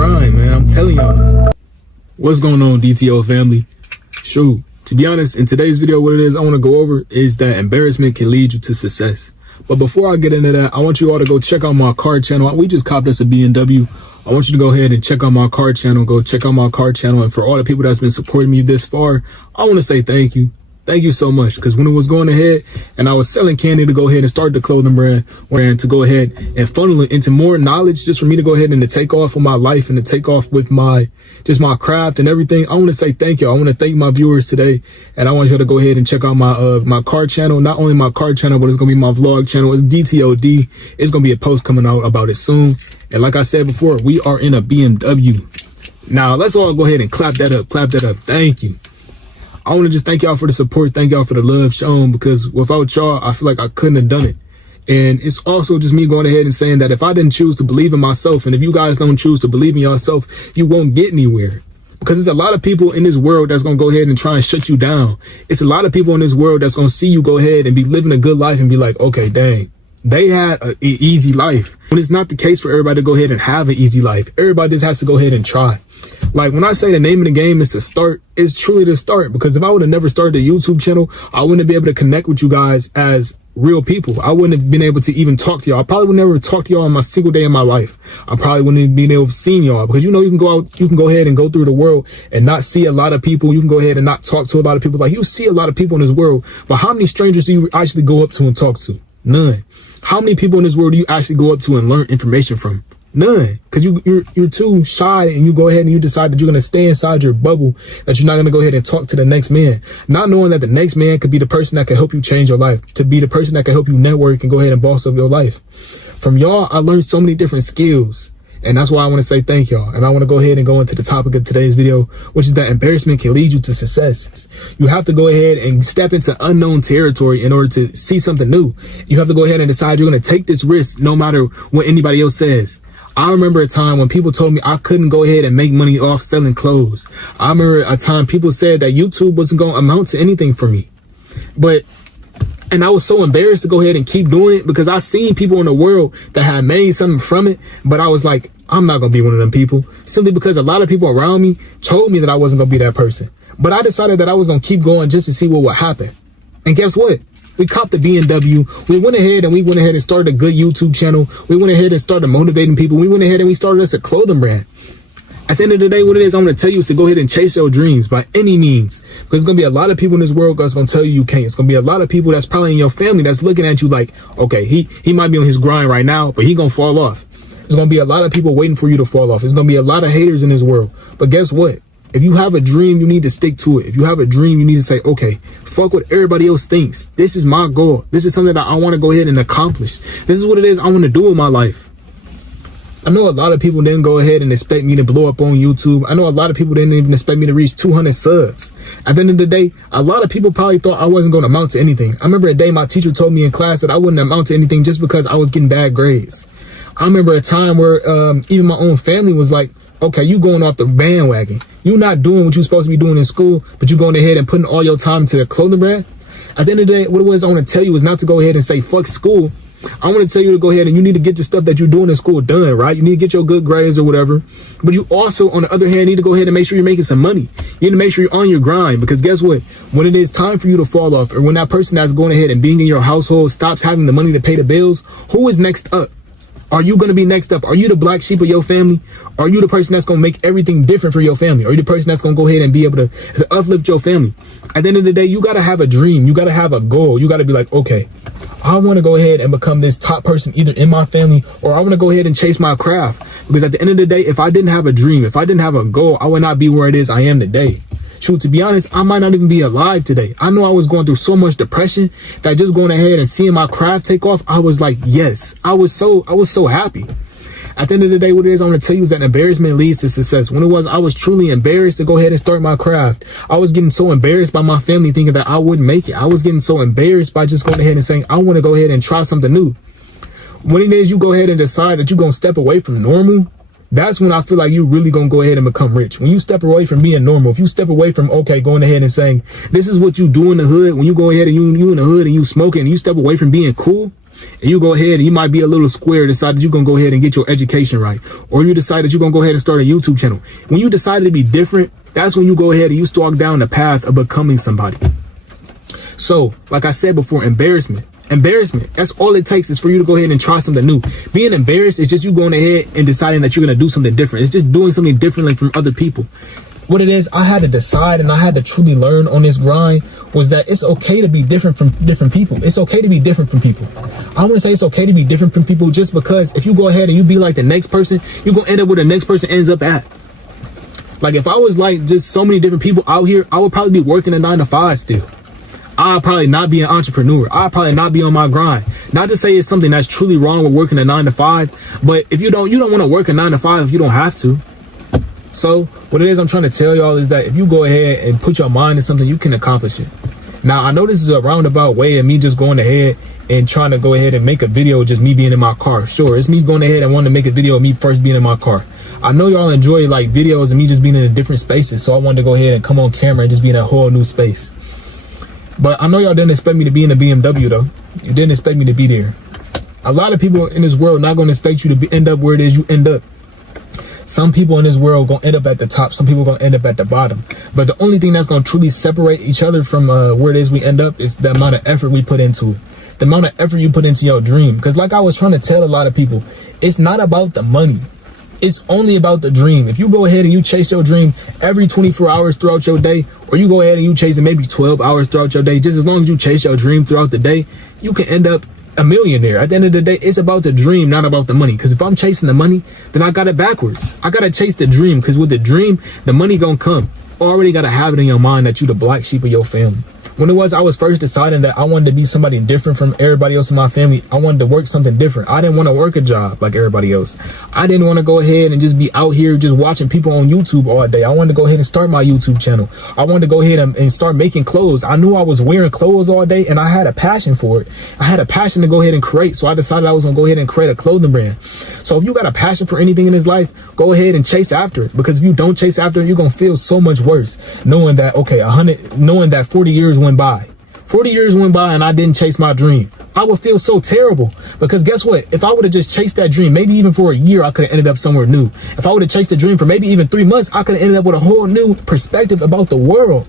grind, man. I'm telling y'all. What's going on, DTO family? Shoot, to be honest, in today's video, what it is I want to go over is that embarrassment can lead you to success. But before I get into that, I want you all to go check out my car channel. We just copped us a BMW. I want you to go ahead and check out my car channel. Go check out my car channel. And for all the people that's been supporting me this far, I want to say thank you. Thank you so much. Because when it was going ahead and I was selling candy to go ahead and start the clothing brand, and to go ahead and funnel it into more knowledge, just for me to go ahead and to take off with my life and to take off with my craft and everything, I want to say thank you. I want to thank my viewers today. And I want you to go ahead and check out my car channel. Not only my car channel, but it's going to be my vlog channel. It's DTOD. It's going to be a post coming out about it soon. And like I said before, we are in a BMW. Now, let's all go ahead and clap that up. Clap that up. Thank you. I want to just thank y'all for the support. Thank y'all for the love shown, because without y'all, I feel like I couldn't have done it. And it's also just me going ahead and saying that if I didn't choose to believe in myself, and if you guys don't choose to believe in yourself, you won't get anywhere. Because there's a lot of people in this world that's going to go ahead and try and shut you down. It's a lot of people in this world that's going to see you go ahead and be living a good life and be like, okay, dang, they had an easy life. When it's not the case for everybody to go ahead and have an easy life. Everybody just has to go ahead and try. Like when I say the name of the game is to start, it's truly to start. Because if I would have never started the YouTube channel, I wouldn't be able to connect with you guys as real people. I wouldn't have been able to even talk to y'all. I probably would never talk to y'all in my single day of my life. I probably wouldn't have been able to see y'all, because you know, you can go out, you can go ahead and go through the world and not see a lot of people. You can go ahead and not talk to a lot of people. Like you see a lot of people in this world, but how many strangers do you actually go up to and talk to? None. How many people in this world do you actually go up to and learn information from? None. Because you're too shy, and you go ahead and you decide that you're going to stay inside your bubble, that you're not going to go ahead and talk to the next man, not knowing that the next man could be the person that can help you change your life, to be the person that can help you network and go ahead and boss up your life. From y'all, I learned so many different skills. And that's why I want to say thank y'all. And I want to go ahead and go into the topic of today's video, which is that embarrassment can lead you to success. You have to go ahead and step into unknown territory in order to see something new. You have to go ahead and decide you're going to take this risk no matter what anybody else says. I remember a time when people told me I couldn't go ahead and make money off selling clothes. I remember a time people said that YouTube wasn't going to amount to anything for me. And I was so embarrassed to go ahead and keep doing it, because I seen people in the world that had made something from it. But I was like, I'm not going to be one of them people, simply because a lot of people around me told me that I wasn't going to be that person. But I decided that I was going to keep going just to see what would happen. And guess what? We copped the BMW. We went ahead and started a good YouTube channel. We went ahead and started motivating people. We went ahead and we started us a clothing brand. At the end of the day, what it is I'm going to tell you is to go ahead and chase your dreams by any means. Because there's going to be a lot of people in this world that's going to tell you you can't. It's going to be a lot of people that's probably in your family that's looking at you like, okay, he might be on his grind right now, but he going to fall off. There's going to be a lot of people waiting for you to fall off. There's going to be a lot of haters in this world. But guess what? If you have a dream, you need to stick to it. If you have a dream, you need to say, okay, fuck what everybody else thinks. This is my goal. This is something that I want to go ahead and accomplish. This is what it is I want to do with my life. I know a lot of people didn't go ahead and expect me to blow up on YouTube. I know a lot of people didn't even expect me to reach 200 subs. At the end of the day, a lot of people probably thought I wasn't going to amount to anything. I remember a day my teacher told me in class that I wouldn't amount to anything just because I was getting bad grades. I remember a time where even my own family was like, okay, you going off the bandwagon. You not doing what you're supposed to be doing in school, but you going ahead and putting all your time to the clothing brand. At the end of the day, what it was I want to tell you is not to go ahead and say, fuck school. I want to tell you to go ahead and you need to get the stuff that you're doing in school done, right? You need to get your good grades or whatever. But you also, on the other hand, need to go ahead and make sure you're making some money. You need to make sure you're on your grind, because guess what? When it is time for you to fall off, or when that person that's going ahead and being in your household stops having the money to pay the bills, who is next up? Are you going to be next up? Are you the black sheep of your family? Are you the person that's going to make everything different for your family? Are you the person that's going to go ahead and be able to uplift your family? At the end of the day, you got to have a dream. You got to have a goal. You got to be like, okay, I want to go ahead and become this top person either in my family, or I want to go ahead and chase my craft. Because at the end of the day, if I didn't have a dream, if I didn't have a goal, I would not be where it is I am today. Shoot, to be honest, I might not even be alive today. I know I was going through so much depression that just going ahead and seeing my craft take off, I was like, yes, I was so happy. At the end of the day, what it is I want to tell you is that embarrassment leads to success. When it was, I was truly embarrassed to go ahead and start my craft. I was getting so embarrassed by my family thinking that I wouldn't make it. I was getting so embarrassed by just going ahead and saying, I want to go ahead and try something new. When it is you go ahead and decide that you're going to step away from normal, that's when I feel like you're really going to go ahead and become rich. When you step away from being normal, if you step away from, okay, going ahead and saying, this is what you do in the hood. When you go ahead and you in the hood and you smoking and you step away from being cool, and you go ahead and you might be a little square, decided you're going to go ahead and get your education right. Or you decided you're going to go ahead and start a YouTube channel. When you decided to be different, that's when you go ahead and you stalk down the path of becoming somebody. So, like I said before, embarrassment, that's all it takes is for you to go ahead and try something new. Being embarrassed is just you going ahead and deciding that you're going to do something different. It's just doing something differently from other people. What it is, I had to decide and I had to truly learn on this grind was that it's okay to be different from different people. It's okay to be different from people. I want to say it's okay to be different from people just because if you go ahead and you be like the next person, you're going to end up where the next person ends up at. Like if I was like just so many different people out here, I would probably be working a 9-to-5 still. I'll probably not be an entrepreneur. I'll probably not be on my grind. Not to say it's something that's truly wrong with working a 9-to-5, but if you don't want to work a 9-to-5 if you don't have to. So what it is I'm trying to tell y'all is that if you go ahead and put your mind to something, you can accomplish it. Now, I know this is a roundabout way of me just going ahead and trying to go ahead and make a video of just me being in my car. Sure, it's me going ahead and wanting to make a video of me first being in my car. I know y'all enjoy like videos of me just being in different spaces, so I wanted to go ahead and come on camera and just be in a whole new space. But I know y'all didn't expect me to be in a BMW though. You didn't expect me to be there. A lot of people in this world not going to expect you to end up where it is you end up. Some people in this world going to end up at the top. Some people going to end up at the bottom. But the only thing that's going to truly separate each other from where it is we end up is the amount of effort we put into it. The amount of effort you put into your dream. Because like I was trying to tell a lot of people, it's not about the money. It's only about the dream. If you go ahead and you chase your dream every 24 hours throughout your day, or you go ahead and you chase it maybe 12 hours throughout your day, just as long as you chase your dream throughout the day, you can end up a millionaire. At the end of the day, it's about the dream, not about the money. Because if I'm chasing the money, then I got it backwards. I got to chase the dream, because with the dream, the money gonna come. Already got to have it in your mind that you the black sheep of your family. When it was I was first deciding that I wanted to be somebody different from everybody else in my family, I wanted to work something different. I didn't want to work a job like everybody else. I didn't want to go ahead and just be out here just watching people on YouTube all day. I wanted to go ahead and start my YouTube channel. I wanted to go ahead and start making clothes. I knew I was wearing clothes all day and I had a passion for it. I had a passion to go ahead and create. So I decided I was going to go ahead and create a clothing brand. So if you got a passion for anything in this life, go ahead and chase after it. Because if you don't chase after it, you're going to feel so much worse knowing that, okay, knowing that 40 years went by. 40 years went by and I didn't chase my dream. I would feel so terrible because guess what? If I would have just chased that dream, maybe even for a year, I could have ended up somewhere new. If I would have chased the dream for maybe even 3 months, I could have ended up with a whole new perspective about the world.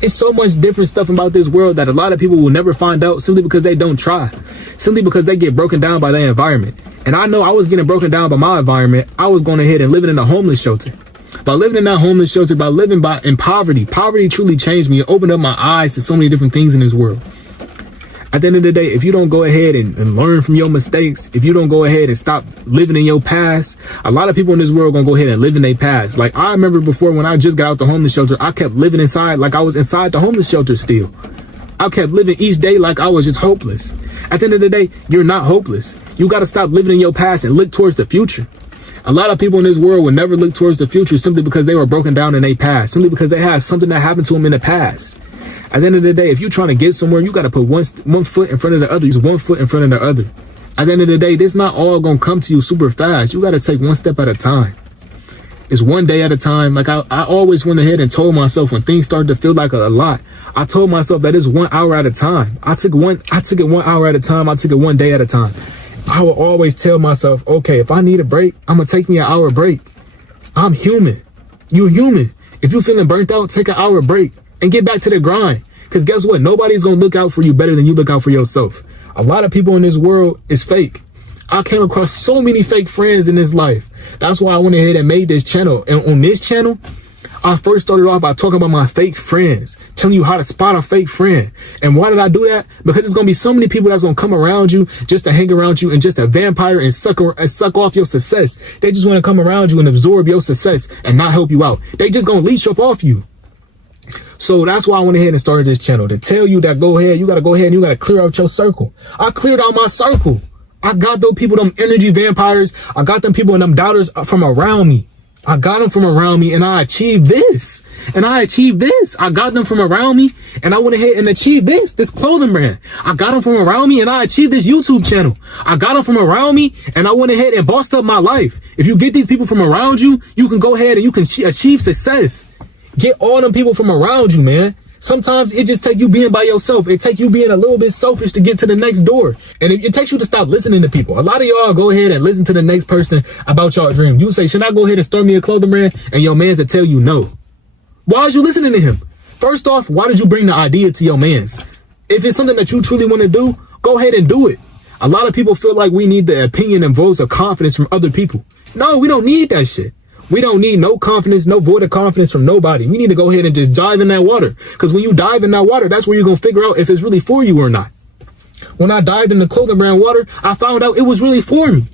It's so much different stuff about this world that a lot of people will never find out simply because they don't try, simply because they get broken down by their environment. And I know I was getting broken down by my environment. I was going ahead and living in a homeless shelter. By living in that homeless shelter, by living in poverty truly changed me. It opened up my eyes to so many different things in this world. At the end of the day, if you don't go ahead and learn from your mistakes, if you don't go ahead and stop living in your past, a lot of people in this world gonna go ahead and live in their past. Like I remember before when I just got out the homeless shelter, I kept living inside like I was inside the homeless shelter still. I kept living each day like I was just hopeless. At the end of the day, you're not hopeless. You got to stop living in your past and look towards the future. A lot of people in this world will never look towards the future simply because they were broken down in their past, simply because they had something that happened to them in the past. At the end of the day, if you're trying to get somewhere, you got to put one foot in front of the other. Use 1 foot in front of the other. At the end of the day, this not all going to come to you super fast. You got to take one step at a time. It's one day at a time. Like I always went ahead and told myself when things started to feel like a lot, I told myself that it's 1 hour at a time. I took it 1 hour at a time. I took it 1 day at a time. I will always tell myself, okay, if I need a break, I'm going to take me an hour break. I'm human. You're human. If you're feeling burnt out, take an hour break and get back to the grind. Because guess what? Nobody's going to look out for you better than you look out for yourself. A lot of people in this world is fake. I came across so many fake friends in this life. That's why I went ahead and made this channel. And on this channel, I first started off by talking about my fake friends, telling you how to spot a fake friend. And why did I do that? Because there's going to be so many people that's going to come around you just to hang around you and just a vampire and suck off your success. They just want to come around you and absorb your success and not help you out. They just going to leech up off you. So that's why I went ahead and started this channel, to tell you that go ahead, you got to go ahead and you got to clear out your circle. I cleared out my circle. I got those people, them energy vampires. I got them people and them doubters from around me. I got them from around me and I achieved this. And I achieved this. I got them from around me and I went ahead and achieved this clothing brand. I got them from around me and I achieved this YouTube channel. I got them from around me and I went ahead and bossed up my life. If you get these people from around you, you can go ahead and you can achieve success. Get all them people from around you, man. Sometimes it just take you being by yourself. It take you being a little bit selfish to get to the next door. And it takes you to stop listening to people. A lot of y'all go ahead and listen to the next person about y'all dream. You say, should I go ahead and start me a clothing brand? And your mans will tell you no. Why is you listening to him? First off, why did you bring the idea to your mans? If it's something that you truly want to do, go ahead and do it. A lot of people feel like we need the opinion and votes of confidence from other people. No, we don't need that shit. We don't need no confidence, no vote of confidence from nobody. We need to go ahead and just dive in that water. Because when you dive in that water, that's where you're going to figure out if it's really for you or not. When I dived in the clothing brand water, I found out it was really for me.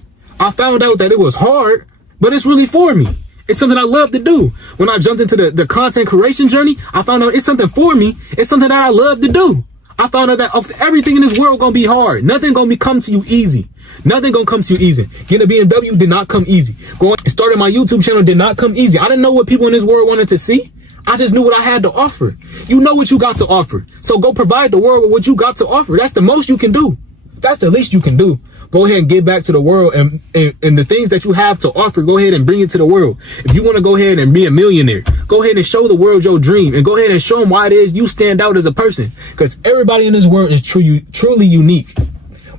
I found out that it was hard, but it's really for me. It's something I love to do. When I jumped into the content creation journey, I found out it's something for me. It's something that I love to do. I found out that everything in this world gonna be hard. Nothing gonna come to you easy. Nothing gonna come to you easy. Getting a BMW did not come easy. Going and starting my YouTube channel did not come easy. I didn't know what people in this world wanted to see. I just knew what I had to offer. You know what you got to offer. So go provide the world with what you got to offer. That's the most you can do. That's the least you can do. Go ahead and give back to the world and the things that you have to offer, go ahead and bring it to the world. If you want to go ahead and be a millionaire, go ahead and show the world your dream and go ahead and show them why it is you stand out as a person. Because everybody in this world is truly unique.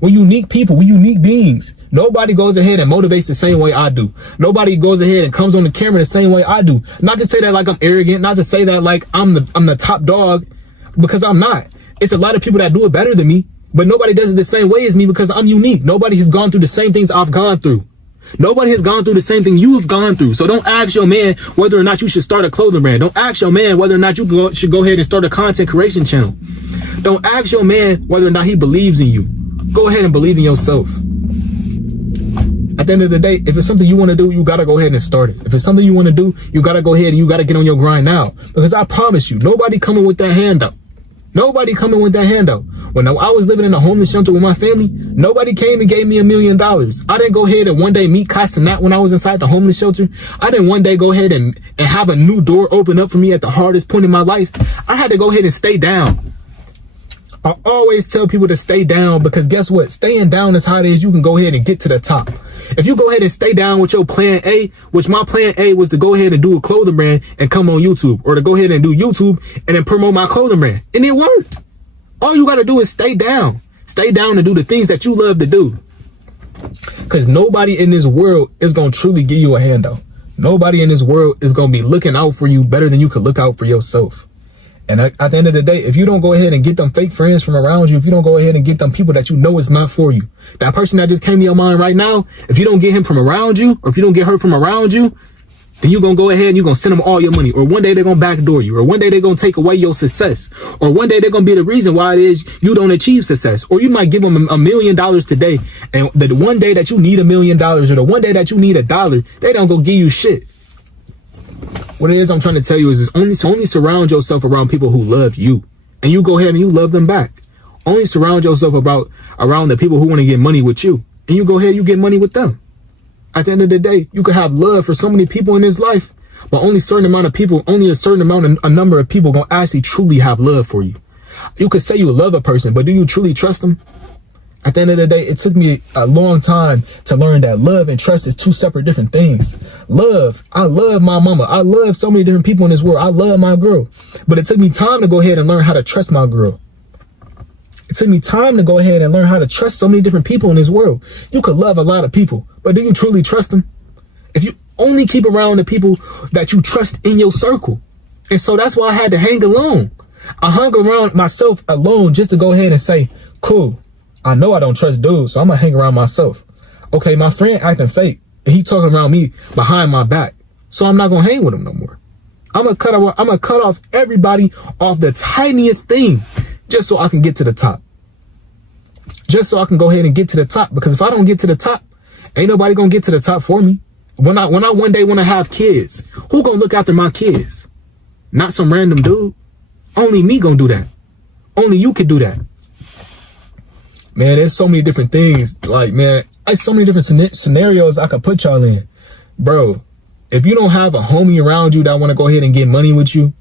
We're unique people. We're unique beings. Nobody goes ahead and motivates the same way I do. Nobody goes ahead and comes on the camera the same way I do. Not to say that like I'm arrogant, not to say that like I'm the top dog, because I'm not. It's a lot of people that do it better than me. But nobody does it the same way as me because I'm unique. Nobody has gone through the same things I've gone through. Nobody has gone through the same thing you've gone through. So don't ask your man whether or not you should start a clothing brand. Don't ask your man whether or not you should go ahead and start a content creation channel. Don't ask your man whether or not he believes in you. Go ahead and believe in yourself. At the end of the day, if it's something you want to do, you got to go ahead and start it. If it's something you want to do, you got to go ahead and you got to get on your grind now. Because I promise you, nobody coming with that handout. Nobody coming with that handout. When I was living in a homeless shelter with my family, nobody came and gave me $1 million. I didn't go ahead and one day meet procrastinate when I was inside the homeless shelter. I didn't one day go ahead and have a new door open up for me at the hardest point in my life. I had to go ahead and stay down. I always tell people to stay down because guess what? Staying down is how it is. You can go ahead and get to the top. If you go ahead and stay down with your plan A, which my plan A was to go ahead and do a clothing brand and come on YouTube, or to go ahead and do YouTube and then promote my clothing brand. And it worked. All you got to do is stay down. Stay down and do the things that you love to do. Because nobody in this world is going to truly give you a handout. Nobody in this world is going to be looking out for you better than you could look out for yourself. And at the end of the day, if you don't go ahead and get them fake friends from around you, if you don't go ahead and get them people that you know is not for you, that person that just came to your mind right now, if you don't get him from around you, or if you don't get her from around you, then you're going to go ahead and you're going to send them all your money. Or one day they're going to backdoor you. Or one day they're going to take away your success. Or one day they're going to be the reason why it is you don't achieve success. Or you might give them $1 million today. And the one day that you need $1 million, or the one day that you need $1, they don't go give you shit. What it is I'm trying to tell you is only surround yourself around people who love you, and you go ahead and you love them back. Only surround yourself around the people who want to get money with you, and you go ahead and you get money with them. At the end of the day, you could have love for so many people in this life, but only a certain amount of people, a number of people gonna actually truly have love for you. You could say you love a person, but do you truly trust them? At the end of the day, it took me a long time to learn that love and trust is two separate different things. Love, I love my mama. I love so many different people in this world. I love my girl. But it took me time to go ahead and learn how to trust my girl. It took me time to go ahead and learn how to trust so many different people in this world. You could love a lot of people, but do you truly trust them? If you only keep around the people that you trust in your circle. And so that's why I had to hang alone. I hung around myself alone just to go ahead and say, cool. I know I don't trust dudes, so I'm gonna hang around myself. Okay, my friend acting fake, and he talking around me behind my back, so I'm not gonna hang with him no more. I'm gonna cut off everybody off the tiniest thing, just so I can get to the top. Just so I can go ahead and get to the top, because if I don't get to the top, ain't nobody gonna get to the top for me. When I one day wanna have kids, who gonna look after my kids? Not some random dude. Only me gonna do that. Only you could do that. Man, there's so many different things. Like, man, there's so many different scenarios I could put y'all in. Bro, if you don't have a homie around you that want to go ahead and get money with you,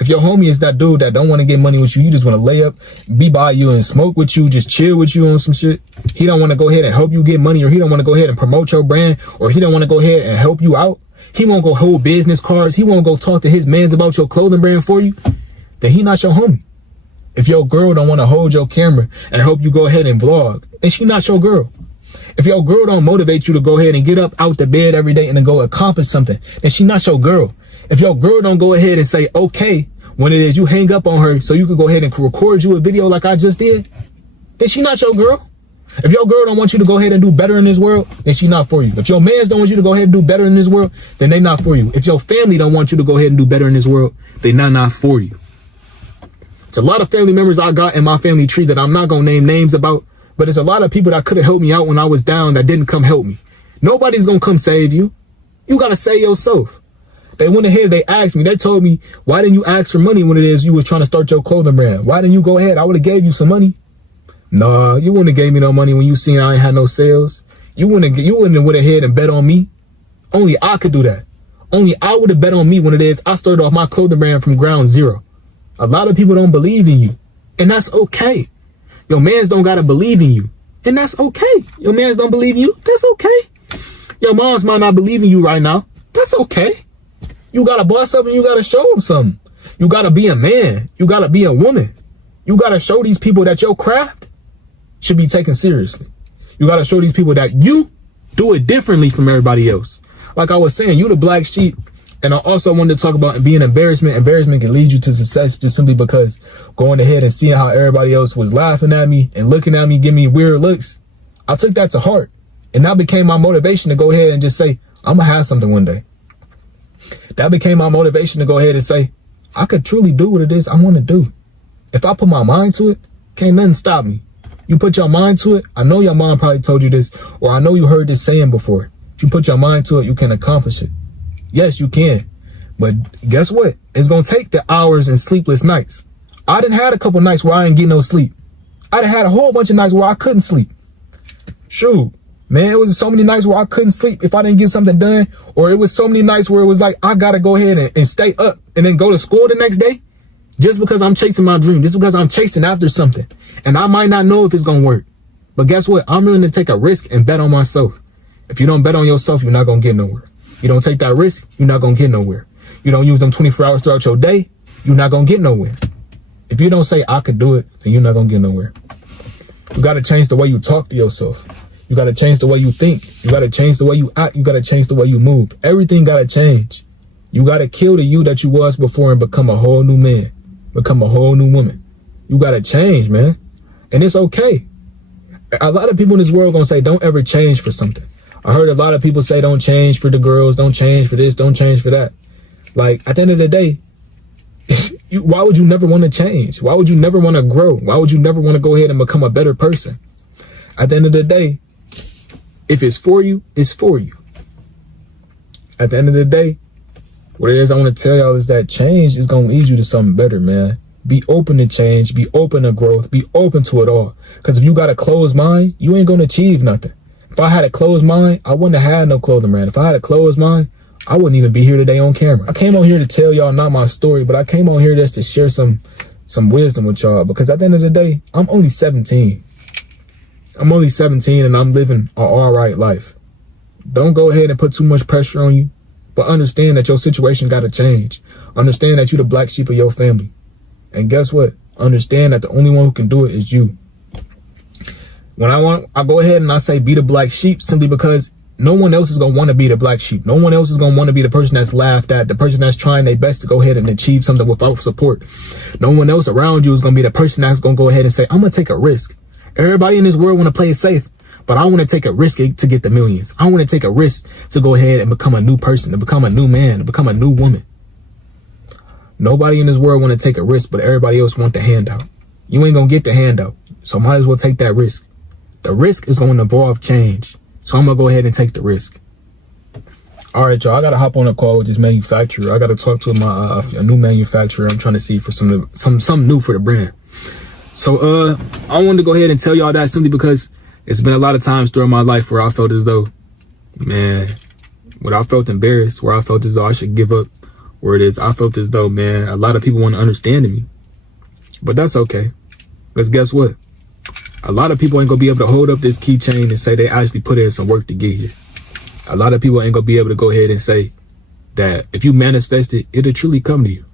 if your homie is that dude that don't want to get money with you, you just want to lay up, be by you and smoke with you, just chill with you on some shit. He don't want to go ahead and help you get money, or he don't want to go ahead and promote your brand, or he don't want to go ahead and help you out. He won't go hold business cards. He won't go talk to his mans about your clothing brand for you. then he not your homie. If your girl don't want to hold your camera and help you go ahead and vlog, then she not your girl. If your girl don't motivate you to go ahead and get up out the bed every day and then go accomplish something, then she not your girl. If your girl don't go ahead and say okay when it is you hang up on her so you can go ahead and record you a video like I just did, then she not your girl. If your girl don't want you to go ahead and do better in this world, then she not for you. If your mans don't want you to go ahead and do better in this world, then they not for you. If your family don't want you to go ahead and do better in this world, they not for you. It's a lot of family members I got in my family tree that I'm not going to name names about, but it's a lot of people that could have helped me out when I was down that didn't come help me. Nobody's going to come save you. You got to save yourself. They went ahead, they asked me, they told me, why didn't you ask for money when it is you was trying to start your clothing brand? Why didn't you go ahead? I would have gave you some money. Nah, you wouldn't have gave me no money when you seen I ain't had no sales. You wouldn't have went ahead and bet on me. Only I could do that. Only I would have bet on me when it is I started off my clothing brand from ground zero. A lot of people don't believe in you, and that's okay. Your mans don't gotta believe in you, and that's okay. Your mans don't believe in you, that's okay. Your moms might not believe in you right now, that's okay. You gotta boss up and you gotta show them something. You gotta be a man. You gotta be a woman. You gotta show these people that your craft should be taken seriously. You gotta show these people that you do it differently from everybody else. Like I was saying, you the black sheep. And I also wanted to talk about being embarrassment. Embarrassment can lead you to success just simply because going ahead and seeing how everybody else was laughing at me and looking at me, giving me weird looks. I took that to heart. And that became my motivation to go ahead and just say, I'm going to have something one day. That became my motivation to go ahead and say, I could truly do what it is I want to do. If I put my mind to it, can't nothing stop me. You put your mind to it. I know your mom probably told you this, or I know you heard this saying before. If you put your mind to it, you can accomplish it. Yes, you can. But guess what? It's going to take the hours and sleepless nights. I done had a couple nights where I didn't get no sleep. I done had a whole bunch of nights where I couldn't sleep. Shoot, man, it was so many nights where I couldn't sleep if I didn't get something done. Or it was so many nights where it was like, I got to go ahead and stay up and then go to school the next day just because I'm chasing my dream, just because I'm chasing after something. And I might not know if it's going to work. But guess what? I'm willing to take a risk and bet on myself. If you don't bet on yourself, you're not going to get nowhere. You don't take that risk, you're not going to get nowhere. You don't use them 24 hours throughout your day, you're not going to get nowhere. If you don't say, I could do it, then you're not going to get nowhere. You got to change the way you talk to yourself. You got to change the way you think. You got to change the way you act. You got to change the way you move. Everything got to change. You got to kill the you that you was before and become a whole new man. Become a whole new woman. You got to change, man. And it's okay. A lot of people in this world going to say, don't ever change for something. I heard a lot of people say, don't change for the girls, don't change for this, don't change for that. Like, at the end of the day, why would you never want to change? Why would you never want to grow? Why would you never want to go ahead and become a better person? At the end of the day, if it's for you, it's for you. At the end of the day, what it is I want to tell y'all is that change is going to lead you to something better, man. Be open to change, be open to growth, be open to it all. Because if you got a closed mind, you ain't going to achieve nothing. If I had a closed mind, I wouldn't have had no clothing brand. If I had a closed mind, I wouldn't even be here today on camera. I came on here to tell y'all not my story, but I came on here just to share some wisdom with y'all. Because at the end of the day, I'm only 17. I'm only 17 and I'm living an all right life. Don't go ahead and put too much pressure on you, but understand that your situation got to change. Understand that you're the black sheep of your family. And guess what? Understand that the only one who can do it is you. When I go ahead and I say be the black sheep simply because no one else is going to want to be the black sheep. No one else is going to want to be the person that's laughed at, the person that's trying their best to go ahead and achieve something without support. No one else around you is going to be the person that's going to go ahead and say, I'm going to take a risk. Everybody in this world want to play it safe, but I want to take a risk to get the millions. I want to take a risk to go ahead and become a new person, to become a new man, to become a new woman. Nobody in this world want to take a risk, but everybody else want the handout. You ain't going to get the handout, so might as well take that risk. The risk is going to involve change. So I'm going to go ahead and take the risk. All right, y'all. I got to hop on a call with this manufacturer. I got to talk to a new manufacturer. I'm trying to see for something new for the brand. So I wanted to go ahead and tell y'all that simply because it's been a lot of times throughout my life where I felt as though, man, where I felt embarrassed, where I felt as though I should give up, where it is I felt as though, man, a lot of people want to understand me. But that's okay. Because guess what? A lot of people ain't gonna be able to hold up this keychain and say they actually put in some work to get here. A lot of people ain't gonna be able to go ahead and say that if you manifest it, it'll truly come to you.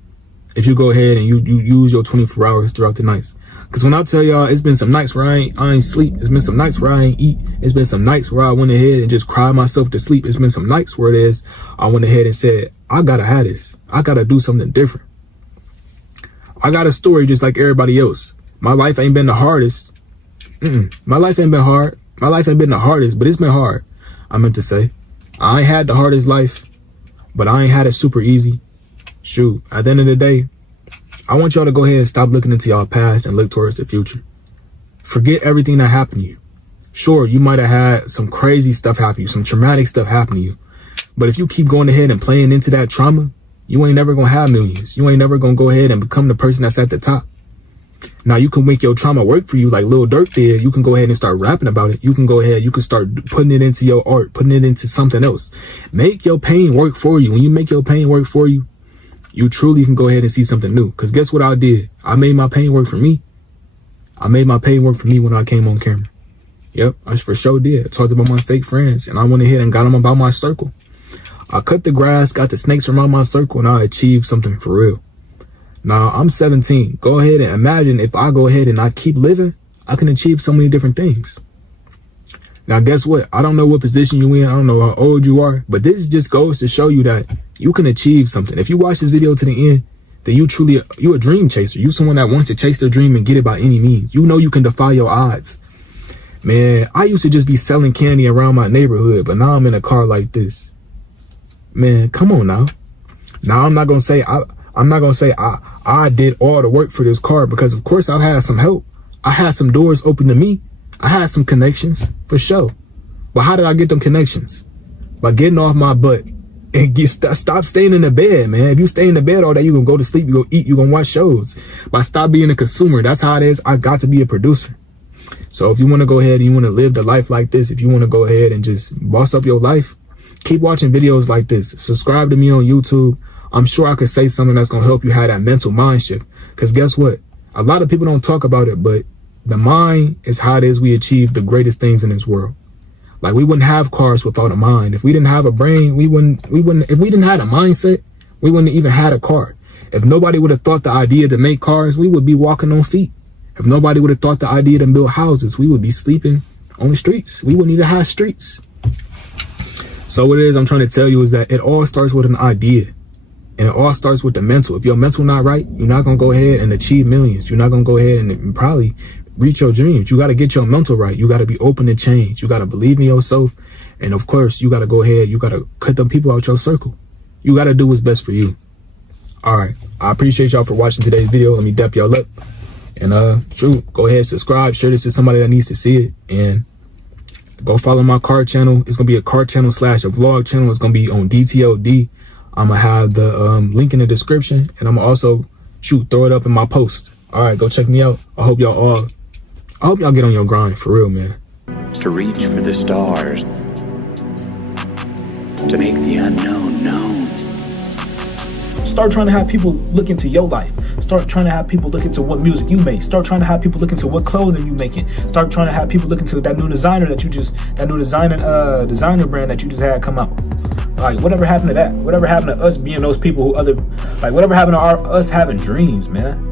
if you go ahead and you use your 24 hours throughout the nights. Because when I tell y'all, it's been some nights where I ain't sleep. It's been some nights where I ain't eat. It's been some nights where I went ahead and just cried myself to sleep. It's been some nights where I went ahead and said, I gotta have this. I gotta do something different. I got a story just like everybody else. My life ain't been the hardest. My life ain't been hard. My life ain't been the hardest, but it's been hard. I meant to say, I ain't had the hardest life, but I ain't had it super easy. Shoot, at the end of the day, I want y'all to go ahead and stop looking into y'all past and look towards the future. Forget everything that happened to you. Sure, you might have had some crazy stuff happen to you, some traumatic stuff happen to you. But if you keep going ahead and playing into that trauma, you ain't never gonna have millions. You ain't never gonna go ahead and become the person that's at the top. Now, you can make your trauma work for you like Lil Durk did. You can go ahead and start rapping about it. You can go ahead, you can start putting it into your art, putting it into something else. Make your pain work for you. When you make your pain work for you, you truly can go ahead and see something new. Because guess what I did? I made my pain work for me. I made my pain work for me when I came on camera. Yep, I for sure did. I talked about my fake friends, and I went ahead and got them about my circle. I cut the grass, got the snakes around my circle, and I achieved something for real. Now, I'm 17. Go ahead and imagine if I go ahead and I keep living, I can achieve so many different things. Now, guess what? I don't know what position you in. I don't know how old you are, but this just goes to show you that you can achieve something. If you watch this video to the end, then you a dream chaser. You someone that wants to chase their dream and get it by any means. You know you can defy your odds. Man, I used to just be selling candy around my neighborhood, but now I'm in a car like this. Man, come on now. Now, I'm not going to say I did all the work for this car, because of course I had some help. I had some doors open to me. I had some connections for sure. But how did I get them connections? By getting off my butt and stop staying in the bed, man. If you stay in the bed all day, you're going to go to sleep, you're going to eat, you're going to watch shows. But stop being a consumer. That's how it is. I got to be a producer. So if you want to go ahead and you want to live the life like this, if you want to go ahead and just boss up your life, keep watching videos like this. Subscribe to me on YouTube. I'm sure I could say something that's going to help you have that mental mind shift. Because guess what? A lot of people don't talk about it, but the mind is how it is we achieve the greatest things in this world. Like, we wouldn't have cars without a mind. If we didn't have a brain, if we didn't have a mindset, we wouldn't even had a car. If nobody would have thought the idea to make cars, we would be walking on feet. If nobody would have thought the idea to build houses, we would be sleeping on the streets. We wouldn't even have streets. So what it is I'm trying to tell you is that it all starts with an idea. And it all starts with the mental. If your mental not right, you're not going to go ahead and achieve millions. You're not going to go ahead and probably reach your dreams. You got to get your mental right. You got to be open to change. You got to believe in yourself. And of course, you got to go ahead. You got to cut them people out your circle. You got to do what's best for you. All right. I appreciate y'all for watching today's video. Let me dap y'all up. And go ahead, subscribe, share this to somebody that needs to see it. And go follow my car channel. It's going to be a car channel / a vlog channel. It's going to be on DTOD. I'm going to have the link in the description, and I'm going to also throw it up in my post. All right, go check me out. I hope y'all get on your grind for real, man. To reach for the stars, to make the unknown known. Start trying to have people look into your life. Start trying to have people look into what music you make. Start trying to have people look into what clothing you making. Start trying to have people look into that new designer designer brand that you just had come out. Like, whatever happened to that? Whatever happened to us being those people who whatever happened to us having dreams, man?